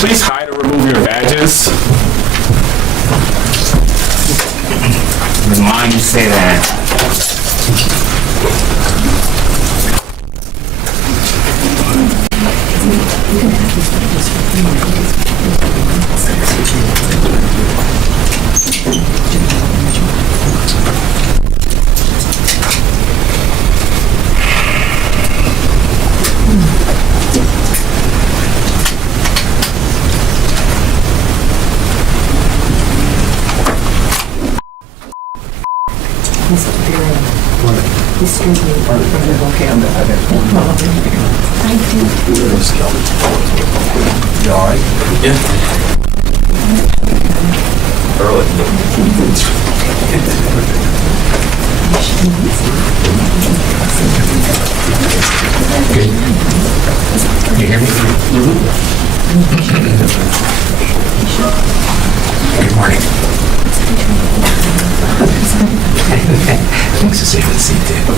please hide or remove your badges? Remind you say that. You all right? Yeah. You hear me? Good morning. Thanks for saving the seat, Dave.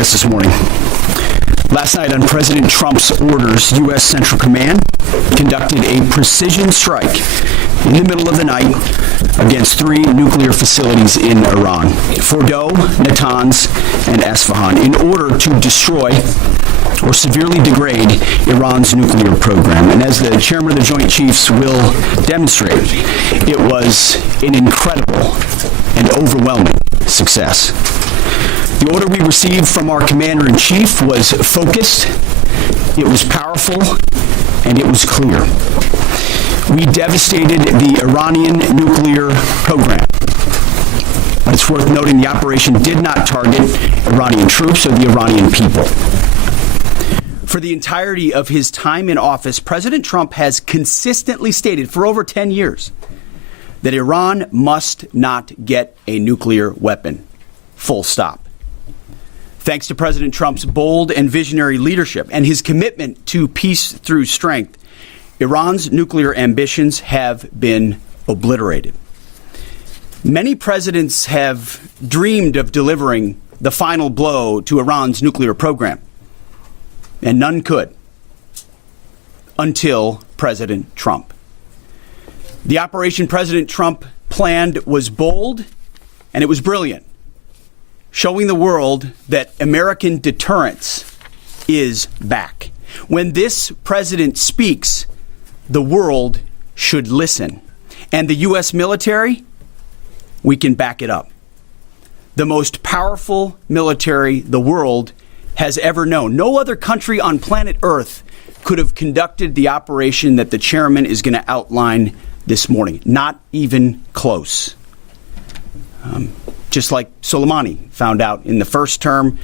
joining us this morning. Last night, on President Trump's orders, U.S. Central Command conducted a precision strike in the middle of the night against 3 nuclear facilities in Iran, Fordow, Natanz, and Esfahan, in order to destroy or severely degrade Iran's nuclear program. And as the chairman of the Joint Chiefs will demonstrate, it was an incredible and overwhelming success. The order we received from our commander-in-chief was focused, it was powerful, and it was clear. We devastated the Iranian nuclear program. But it's worth noting the operation did not target Iranian troops or the Iranian people. For the entirety of his time in office, President Trump has consistently stated for over 10 years that Iran must not get a nuclear weapon. Full stop. Thanks to President Trump's bold and visionary leadership and his commitment to peace through strength, Iran's nuclear ambitions have been obliterated. Many presidents have dreamed of delivering the final blow to Iran's nuclear program, and none could until President Trump. The operation President Trump planned was bold and it was brilliant, showing the world that American deterrence is back. When this president speaks, the world should listen. And the U.S. military, we can back it up. The most powerful military the world has ever known. No other country on planet Earth could have conducted the operation that the chairman is going to outline this morning. Not even close. Just like Soleimani found out in the first term,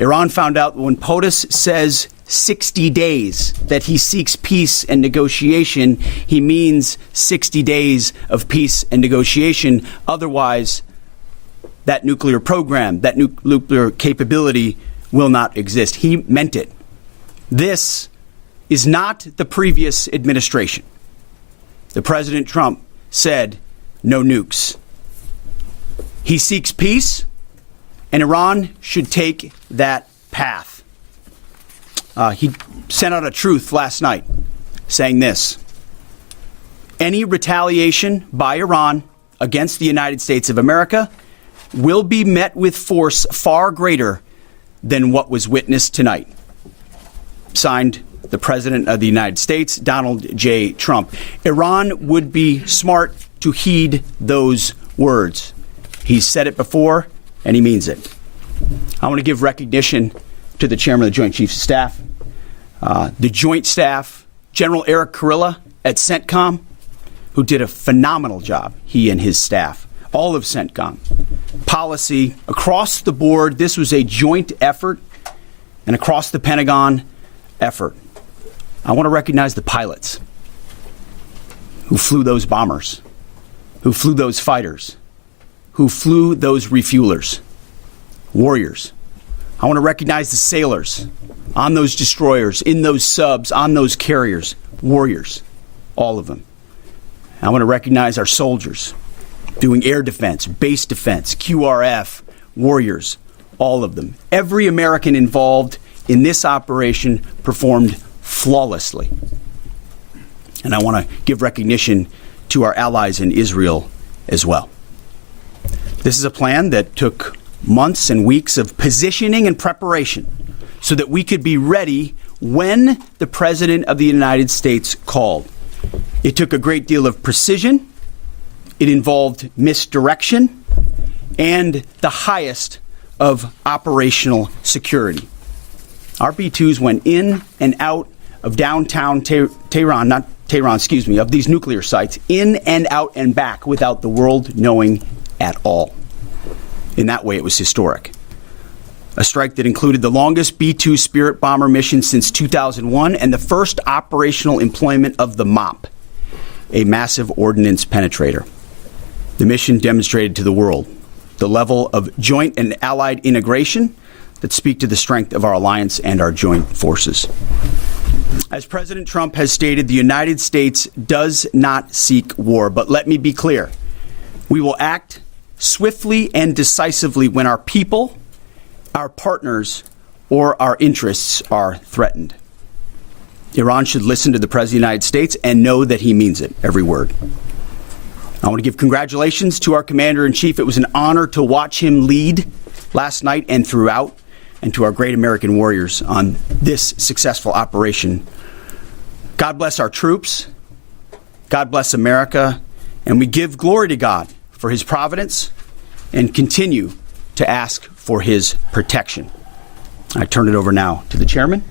Iran found out when POTUS says 60 days that he seeks peace and negotiation, he means 60 days of peace and negotiation. Otherwise, that nuclear program, that nuclear capability will not exist. He meant it. This is not the previous administration. The President Trump said no nukes. He seeks peace, and Iran should take that path. He sent out a truth last night saying this: any retaliation by Iran against the United States of America will be met with force far greater than what was witnessed tonight. Signed, the President of the United States, Donald J. Trump. Iran would be smart to heed those words. He's said it before, and he means it. I want to give recognition to the Chairman of the Joint Chiefs of Staff, the Joint Staff, General Eric Kurilla at CENTCOM, who did a phenomenal job, he and his staff, all of CENTCOM. Policy, across the board, this was a joint effort, and across the Pentagon effort. I want to recognize the pilots who flew those bombers, who flew those fighters, who flew those refuelers, warriors. I want to recognize the sailors on those destroyers, in those subs, on those carriers, warriors, all of them. I want to recognize our soldiers doing air defense, base defense, QRF, warriors, all of them. Every American involved in this operation performed flawlessly. And I want to give recognition to our allies in Israel as well. This is a plan that took months and weeks of positioning and preparation so that we could be ready when the President of the United States called. It took a great deal of precision. It involved misdirection and the highest of operational security. Our B-2s went in and out of downtown Tehran, of these nuclear sites, in and out and back without the world knowing at all. In that way, it was historic. A strike that included the longest B-2 Spirit bomber mission since 2001 and the first operational employment of the MOP, a massive ordnance penetrator. The mission demonstrated to the world the level of joint and allied integration that speak to the strength of our alliance and our joint forces. As President Trump has stated, the United States does not seek war. But let me be clear. We will act swiftly and decisively when our people, our partners, or our interests are threatened. Iran should listen to the President of the United States and know that he means it, every word. I want to give congratulations to our Commander-in-Chief. It was an honor to watch him lead last night and throughout, and to our great American warriors on this successful operation. God bless our troops. God bless America. And we give glory to God for his providence and continue to ask for his protection. I turn it over now to the chairman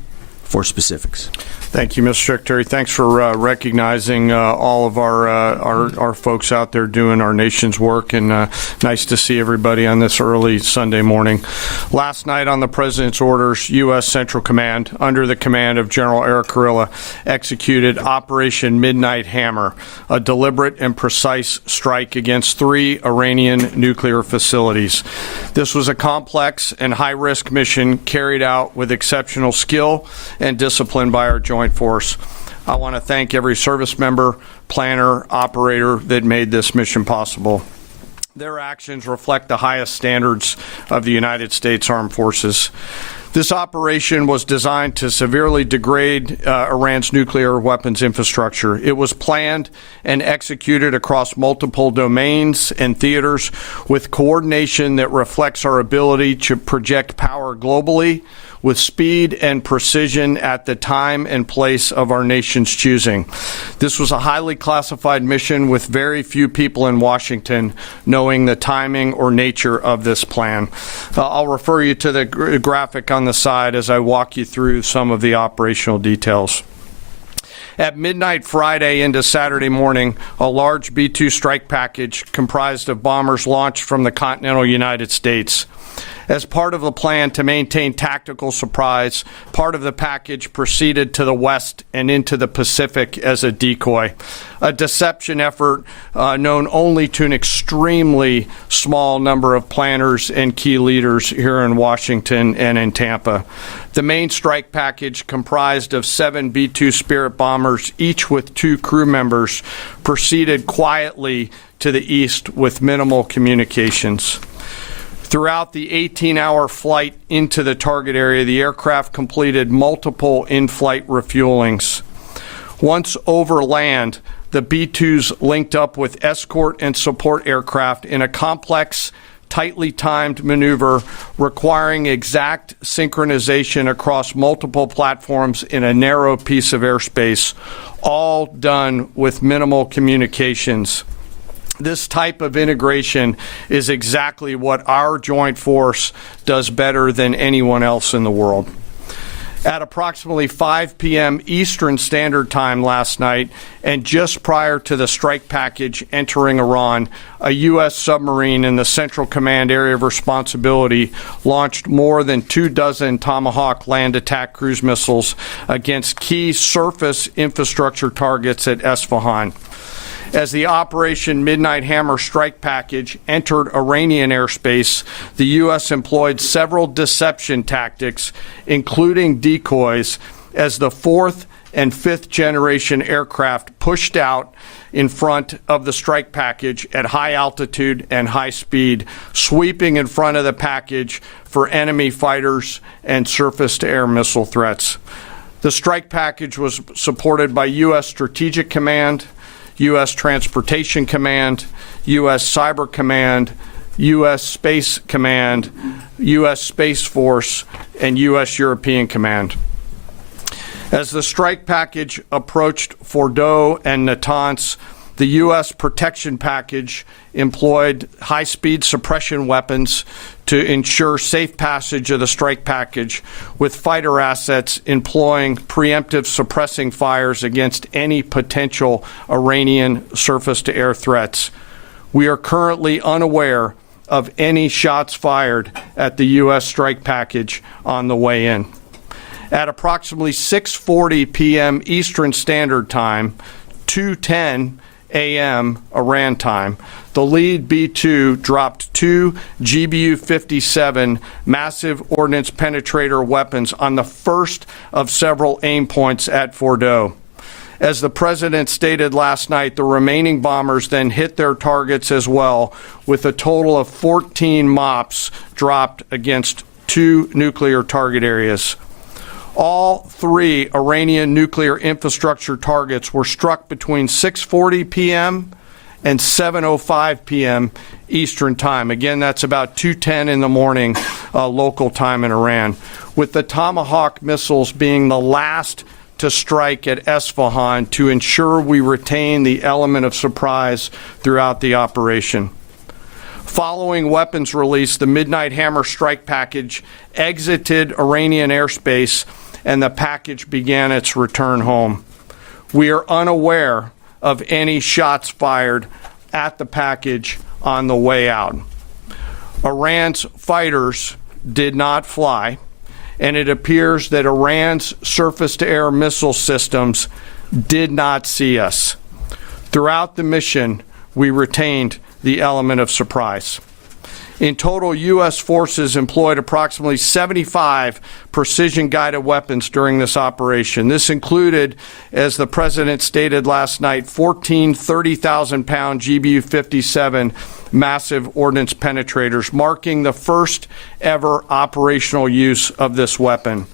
for specifics. Thank you, Mr. Secretary. Thanks for recognizing all of our folks out there doing our nation's work, and nice to see everybody on this early Sunday morning. Last night on the President's orders, U.S. Central Command, under the command of General Eric Kurilla, executed Operation Midnight Hammer, a deliberate and precise strike against 3 Iranian nuclear facilities. This was a complex and high-risk mission carried out with exceptional skill and discipline by our joint force. I want to thank every service member, planner, operator that made this mission possible. Their actions reflect the highest standards of the United States Armed Forces. This operation was designed to severely degrade Iran's nuclear weapons infrastructure. It was planned and executed across multiple domains and theaters with coordination that reflects our ability to project power globally with speed and precision at the time and place of our nation's choosing. This was a highly classified mission with very few people in Washington knowing the timing or nature of this plan. I'll refer you to the graphic on the side as I walk you through some of the operational details. At midnight Friday into Saturday morning, a large B-2 strike package comprised of bombers launched from the continental United States. As part of the plan to maintain tactical surprise, part of the package proceeded to the west and into the Pacific as a decoy, a deception effort known only to an extremely small number of planners and key leaders here in Washington and in Tampa. The main strike package, comprised of 7 B-2 Spirit bombers, each with 2 crew members, proceeded quietly to the east with minimal communications. Throughout the 18-hour flight into the target area, the aircraft completed multiple in-flight refuelings. Once over land, the B-2s linked up with escort and support aircraft in a complex, tightly timed maneuver requiring exact synchronization across multiple platforms in a narrow piece of airspace, all done with minimal communications. This type of integration is exactly what our joint force does better than anyone else in the world. At approximately 5 p.m. Eastern Standard Time last night, and just prior to the strike package entering Iran, a U.S. submarine in the Central Command area of responsibility launched more than 24 Tomahawk land attack cruise missiles against key surface infrastructure targets at Esfahan. As the Operation Midnight Hammer strike package entered Iranian airspace, the U.S. employed several deception tactics, including decoys, as the 4th and 5th generation aircraft pushed out in front of the strike package at high altitude and high speed, sweeping in front of the package for enemy fighters and surface-to-air missile threats. The strike package was supported by U.S. Strategic Command, U.S. Transportation Command, U.S. Cyber Command, U.S. Space Command, U.S. Space Force, and U.S. European Command. As the strike package approached Fordo and Natanz, the U.S. protection package employed high-speed suppression weapons to ensure safe passage of the strike package, with fighter assets employing preemptive suppressing fires against any potential Iranian surface-to-air threats. We are currently unaware of any shots fired at the U.S. strike package on the way in. At approximately 6:40 p.m. Eastern Standard Time, 2:10 a.m. Iran time, the lead B-2 dropped 2 GBU-57 massive ordnance penetrator weapons on the first of several aim points at Fordo. As the President stated last night, the remaining bombers then hit their targets as well, with a total of 14 MOPs dropped against 2 nuclear target areas. All 3 Iranian nuclear infrastructure targets were struck between 6:40 p.m. and 7:05 p.m. Eastern Time. Again, that's about 2:10 in the morning local time in Iran, with the Tomahawk missiles being the last to strike at Esfahan to ensure we retain the element of surprise throughout the operation. Following weapons release, the Midnight Hammer strike package exited Iranian airspace and the package began its return home. We are unaware of any shots fired at the package on the way out. Iran's fighters did not fly, and it appears that Iran's surface-to-air missile systems did not see us. Throughout the mission, we retained the element of surprise. In total, U.S. forces employed approximately 75 precision-guided weapons during this operation. This included, as the President stated last night, 14 30,000-pound GBU-57 massive ordnance penetrators, marking the first ever operational use of this weapon.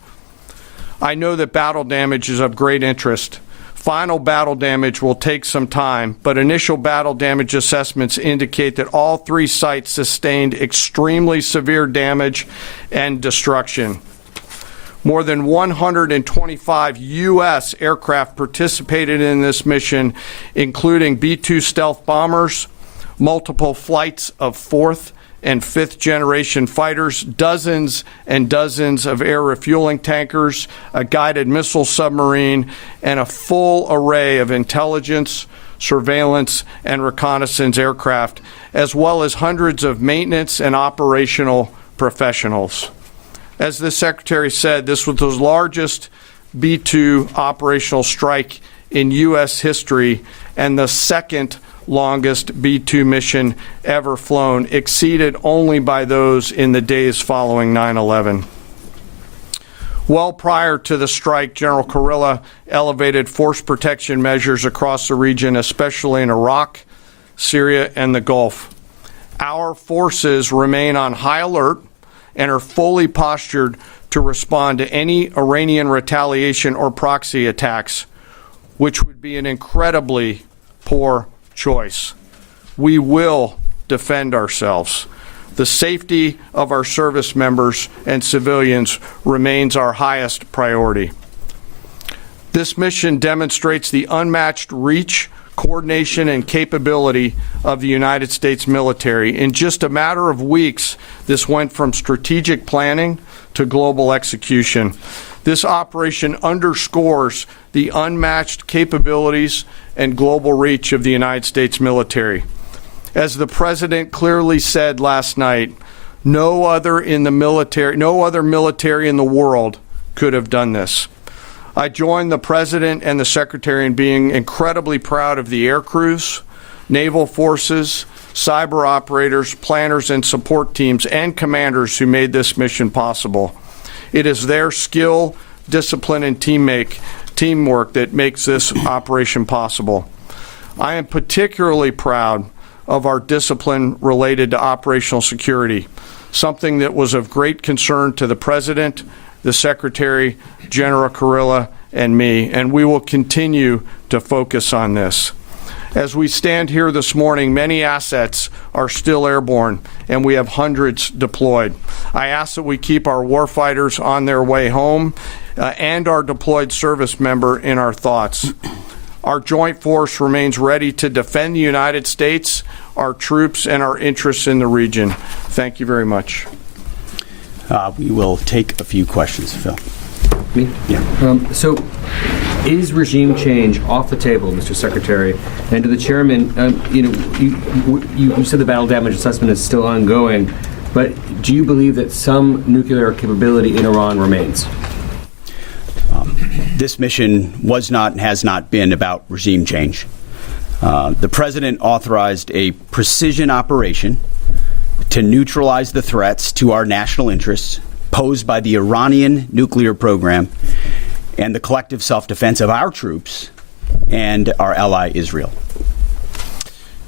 I know that battle damage is of great interest. Final battle damage will take some time, but initial battle damage assessments indicate that all 3 sites sustained extremely severe damage and destruction. More than 125 U.S. aircraft participated in this mission, including B-2 stealth bombers, multiple flights of 4th and 5th generation fighters, dozens and dozens of air refueling tankers, a guided missile submarine, and a full array of intelligence, surveillance, and reconnaissance aircraft, as well as hundreds of maintenance and operational professionals. As the Secretary said, this was the largest B-2 operational strike in U.S. history and the second longest B-2 mission ever flown, exceeded only by those in the days following 9/11. Well prior to the strike, General Kurilla elevated force protection measures across the region, especially in Iraq, Syria, and the Gulf. Our forces remain on high alert and are fully postured to respond to any Iranian retaliation or proxy attacks, which would be an incredibly poor choice. We will defend ourselves. The safety of our service members and civilians remains our highest priority. This mission demonstrates the unmatched reach, coordination, and capability of the United States military. In just a matter of weeks, this went from strategic planning to global execution. This operation underscores the unmatched capabilities and global reach of the United States military. As the President clearly said last night, no other military in the world could have done this. I join the President and the Secretary in being incredibly proud of the air crews, naval forces, cyber operators, planners, and support teams, and commanders who made this mission possible. It is their skill, discipline, and teamwork that makes this operation possible. I am particularly proud of our discipline related to operational security, something that was of great concern to the President, the Secretary, General Kurilla, and me, and we will continue to focus on this. As we stand here this morning, many assets are still airborne, and we have hundreds deployed. I ask that we keep our warfighters on their way home and our deployed service member in our thoughts. Our joint force remains ready to defend the United States, our troops, and our interests in the region. Thank you very much. We will take a few questions, Phil. Me? Yeah. So, is regime change off the table, Mr. Secretary? And to the chairman, you said the battle damage assessment is still ongoing, but do you believe that some nuclear capability in Iran remains? This mission was not and has not been about regime change. The President authorized a precision operation to neutralize the threats to our national interests posed by the Iranian nuclear program and the collective self-defense of our troops and our ally Israel.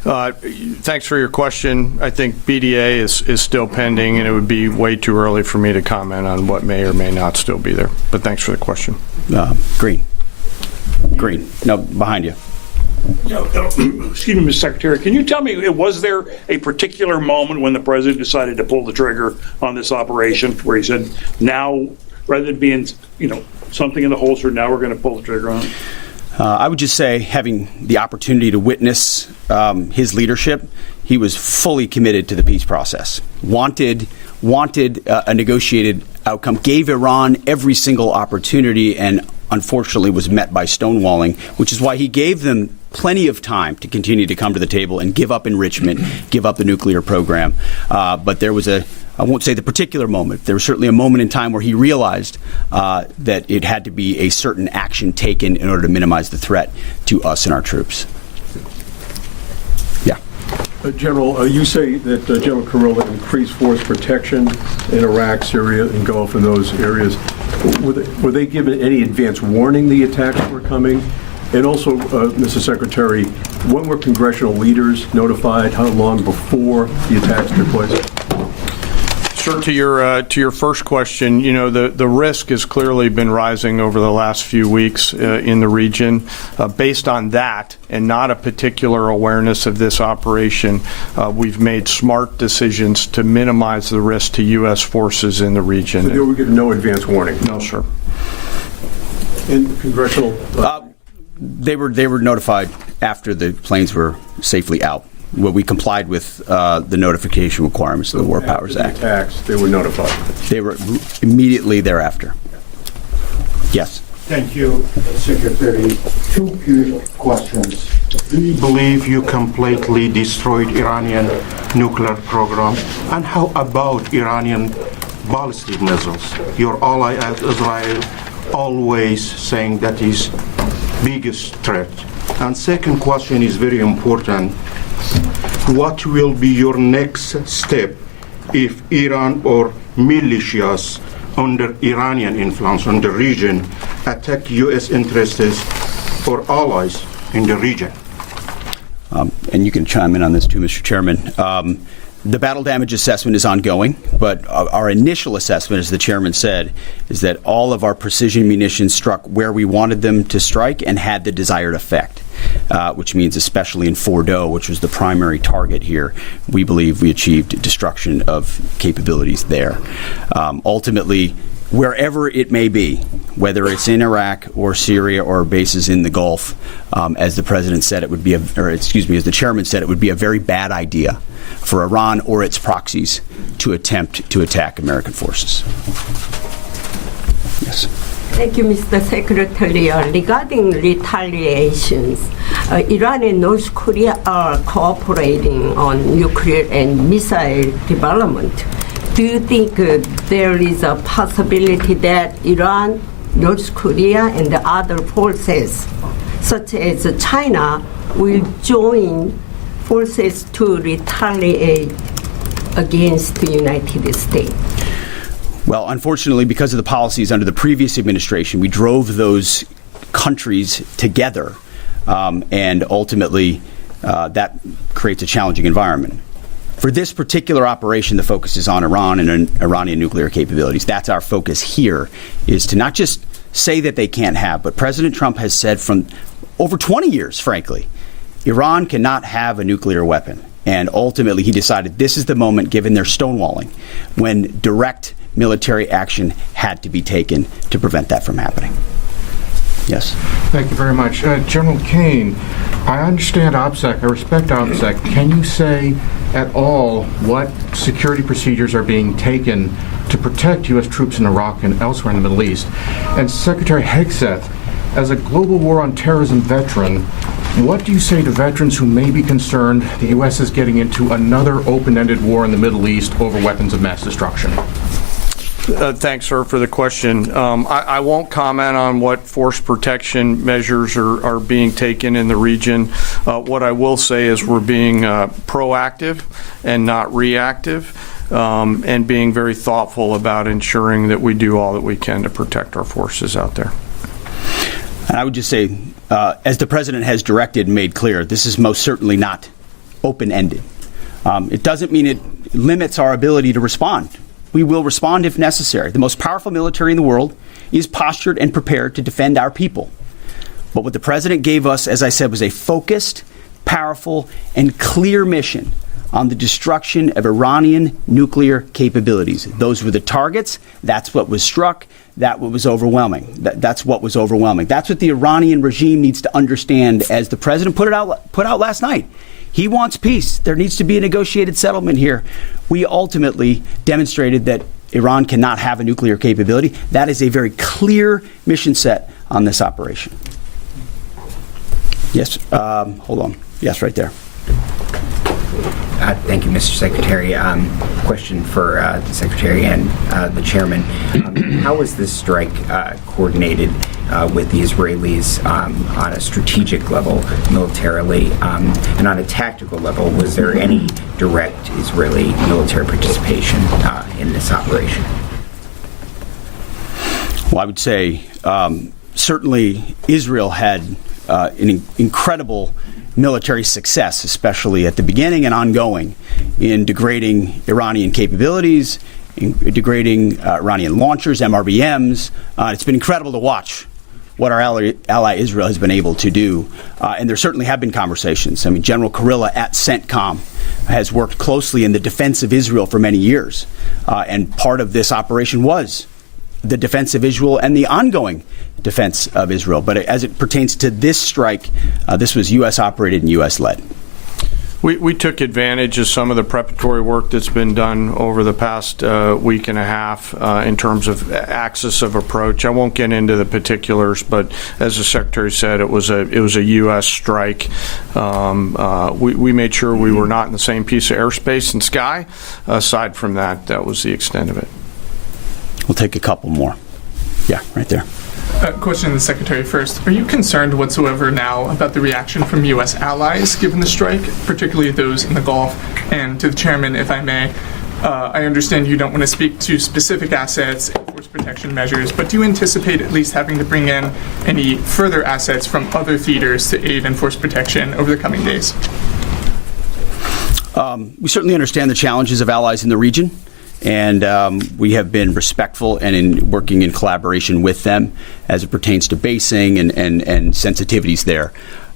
Thanks for your question. I think BDA is still pending, and it would be way too early for me to comment on what may or may not still be there. But thanks for the question. Green. No, behind you. Excuse me, Mr. Secretary, can you tell me, was there a particular moment when the president decided to pull the trigger on this operation where he said, now, rather than being, something in the holster, now we're going to pull the trigger on it? I would just say, having the opportunity to witness his leadership, he was fully committed to the peace process. Wanted a negotiated outcome, gave Iran every single opportunity, and unfortunately was met by stonewalling, which is why he gave them plenty of time to continue to come to the table and give up enrichment, give up the nuclear program. But there was I won't say the particular moment, there was certainly a moment in time where he realized that it had to be a certain action taken in order to minimize the threat to us and our troops. Yeah. General, you say that General Kurilla increased force protection in Iraq, Syria, and Gulf, in those areas. Were they given any advance warning the attacks were coming? And also, Mr. Secretary, when were congressional leaders notified? How long before the attacks took place? Sir, to your first question, the risk has clearly been rising over the last few weeks in the region. Based on that, and not a particular awareness of this operation, we've made smart decisions to minimize the risk to U.S. forces in the region. So they were given no advance warning? No, sir. And congressional? They were notified after the planes were safely out. Well, we complied with the notification requirements of the War Powers Act. After the attacks, they were notified? They were immediately thereafter. Yes. Thank you, Secretary. Two quick questions. Do you believe you completely destroyed Iranian nuclear program? And how about Iranian ballistic missiles? Your ally Israel always saying that is biggest threat. And second question is very important. What will be your next step if Iran or militias under Iranian influence on the region attack U.S. interests or allies in the region? And you can chime in on this too, Mr. Chairman. The battle damage assessment is ongoing, but our initial assessment, as the chairman said, is that all of our precision munitions struck where we wanted them to strike and had the desired effect, which means especially in Fordo, which was the primary target here, we believe we achieved destruction of capabilities there. Ultimately, wherever it may be, whether it's in Iraq or Syria or bases in the Gulf, as the president said, as the chairman said, it would be a very bad idea for Iran or its proxies to attempt to attack American forces. Yes. Thank you, Mr. Secretary. Regarding retaliations, Iran and North Korea are cooperating on nuclear and missile development. Do you think there is a possibility that Iran, North Korea, and the other forces, such as China, will join forces to retaliate against the United States? Well, unfortunately, because of the policies under the previous administration, we drove those countries together, and ultimately that creates a challenging environment. For this particular operation, the focus is on Iran and Iranian nuclear capabilities. That's our focus here, is to not just say that they can't have, but President Trump has said from over 20 years, frankly, Iran cannot have a nuclear weapon. And ultimately, he decided this is the moment, given their stonewalling, when direct military action had to be taken to prevent that from happening. Yes. Thank you very much. General Kane, I understand OPSEC, I respect OPSEC. Can you say at all what security procedures are being taken to protect U.S. troops in Iraq and elsewhere in the Middle East? And Secretary Hegseth, as a global war on terrorism veteran, what do you say to veterans who may be concerned the U.S. is getting into another open-ended war in the Middle East over weapons of mass destruction? Thanks, sir, for the question. I won't comment on what force protection measures are being taken in the region. What I will say is we're being proactive and not reactive, and being very thoughtful about ensuring that we do all that we can to protect our forces out there. And I would just say, as the president has directed and made clear, this is most certainly not open-ended. It doesn't mean it limits our ability to respond. We will respond if necessary. The most powerful military in the world is postured and prepared to defend our people. But what the president gave us, as I said, was a focused, powerful, and clear mission on the destruction of Iranian nuclear capabilities. Those were the targets. That's what was struck. That was overwhelming. That's what was overwhelming. That's what the Iranian regime needs to understand, as the president put out last night. He wants peace. There needs to be a negotiated settlement here. We ultimately demonstrated that Iran cannot have a nuclear capability. That is a very clear mission set on this operation. Yes, hold on. Yes, right there. Thank you, Mr. Secretary. Question for the Secretary and the Chairman. How was this strike coordinated with the Israelis on a strategic level, militarily, and on a tactical level? Was there any direct Israeli military participation in this operation? Well, I would say certainly Israel had an incredible military success, especially at the beginning and ongoing, in degrading Iranian capabilities, in degrading Iranian launchers, MRBMs. It's been incredible to watch what our ally Israel has been able to do. And there certainly have been conversations. I mean, General Kurilla at CENTCOM has worked closely in the defense of Israel for many years. And part of this operation was the defense of Israel and the ongoing defense of Israel. But as it pertains to this strike, this was U.S. operated and U.S. led. We took advantage of some of the preparatory work that's been done over the past week and a half in terms of axis of approach. I won't get into the particulars, but as the Secretary said, it was a U.S. strike. We made sure we were not in the same piece of airspace and sky. Aside from that, that was the extent of it. We'll take a couple more. Yeah, right there. Question to the Secretary first. Are you concerned whatsoever now about the reaction from U.S. allies given the strike, particularly those in the Gulf? And to the Chairman, if I may, I understand you don't want to speak to specific assets and force protection measures, but do you anticipate at least having to bring in any further assets from other theaters to aid in force protection over the coming days? We certainly understand the challenges of allies in the region. And we have been respectful and in working in collaboration with them as it pertains to basing and sensitivities there.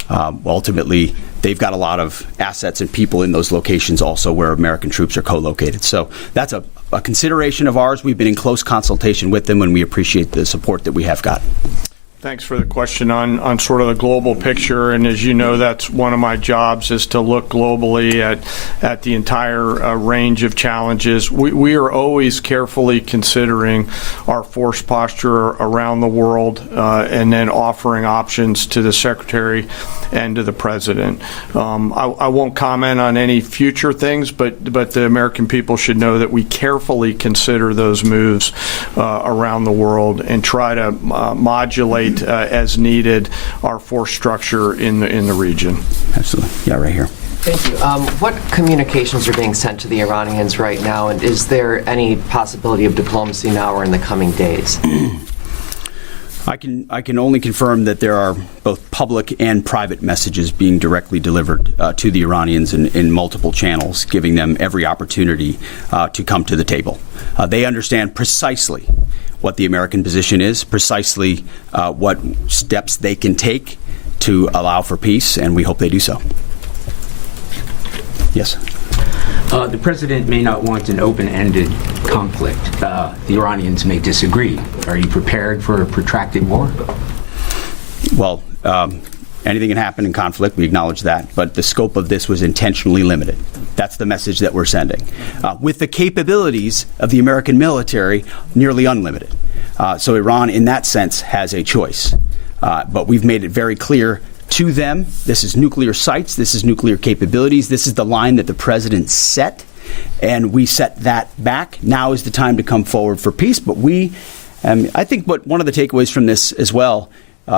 Ultimately, they've got a lot of assets and people in those locations also where American troops are co-located. So that's a consideration of ours. We've been in close consultation with them, and we appreciate the support that we have got. Thanks for the question on sort of the global picture. And as you know, that's one of my jobs, is to look globally at the entire range of challenges. We are always carefully considering our force posture around the world and then offering options to the Secretary and to the President. I won't comment on any future things, but the American people should know that we carefully consider those moves around the world and try to modulate as needed our force structure in the region. Absolutely. Yeah, right here. Thank you. What communications are being sent to the Iranians right now, and is there any possibility of diplomacy now or in the coming days? I can only confirm that there are both public and private messages being directly delivered to the Iranians in multiple channels, giving them every opportunity to come to the table. They understand precisely what the American position is, precisely what steps they can take to allow for peace, and we hope they do so. Yes. The president may not want an open-ended conflict. The Iranians may disagree. Are you prepared for a protracted war? Well, anything can happen in conflict. We acknowledge that. But the scope of this was intentionally limited. That's the message that we're sending. With the capabilities of the American military nearly unlimited. So Iran, in that sense, has a choice. But we've made it very clear to them, this is nuclear sites, this is nuclear capabilities, this is the line that the president set, and we set that back. Now is the time to come forward for peace. But I think one of the takeaways from this as well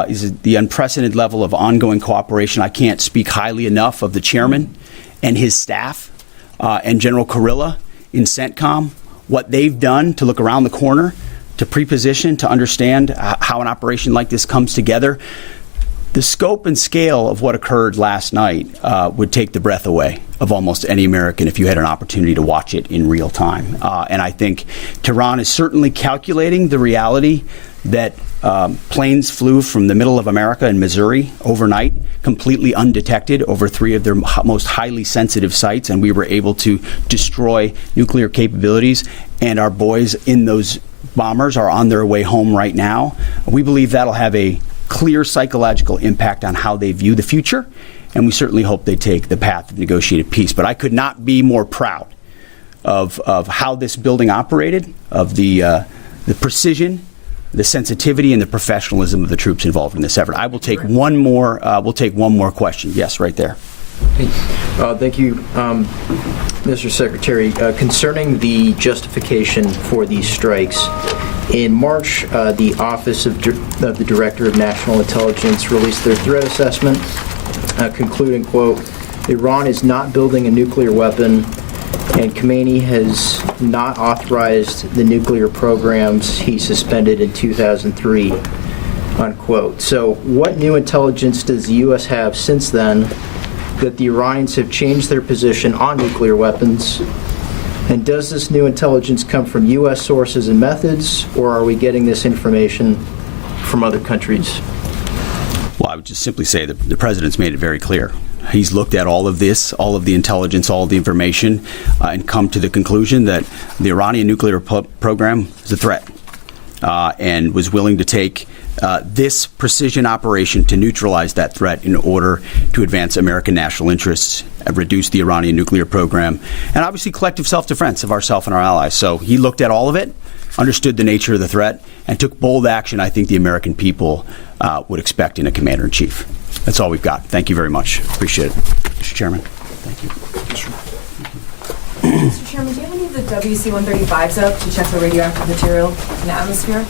is the unprecedented level of ongoing cooperation. I can't speak highly enough of the chairman and his staff and General Kurilla in CENTCOM, what they've done to look around the corner, to pre-position, to understand how an operation like this comes together. The scope and scale of what occurred last night would take the breath away of almost any American if you had an opportunity to watch it in real time. And I think Tehran is certainly calculating the reality that planes flew from the middle of America and Missouri overnight, completely undetected, over 3 of their most highly sensitive sites, and we were able to destroy nuclear capabilities. And our boys in those bombers are on their way home right now. We believe that'll have a clear psychological impact on how they view the future, and we certainly hope they take the path of negotiated peace. But I could not be more proud of how this building operated, of the precision, the sensitivity, and the professionalism of the troops involved in this effort. I will take one more. We'll take one more question. Yes, right there. Thank you, Mr. Secretary. Concerning the justification for these strikes, in March, the Office of the Director of National Intelligence released their threat assessment, concluding, quote, Iran is not building a nuclear weapon, and Khamenei has not authorized the nuclear programs he suspended in 2003, unquote. So what new intelligence does the U.S. have since then that the Iranians have changed their position on nuclear weapons? And does this new intelligence come from U.S. sources and methods, or are we getting this information from other countries? Well, I would just simply say that the President's made it very clear. He's looked at all of this, all of the intelligence, all of the information, and come to the conclusion that the Iranian nuclear program is a threat, and was willing to take this precision operation to neutralize that threat in order to advance American national interests, reduce the Iranian nuclear program, and obviously collective self-defense of ourselves and our allies. So he looked at all of it, understood the nature of the threat, and took bold action I think the American people would expect in a commander-in-chief. That's all we've got. Thank you very much. Appreciate it. Mr. Chairman. Thank you. Mr. Chairman, do you have any of the WC-135s up to check the radioactive material in the atmosphere?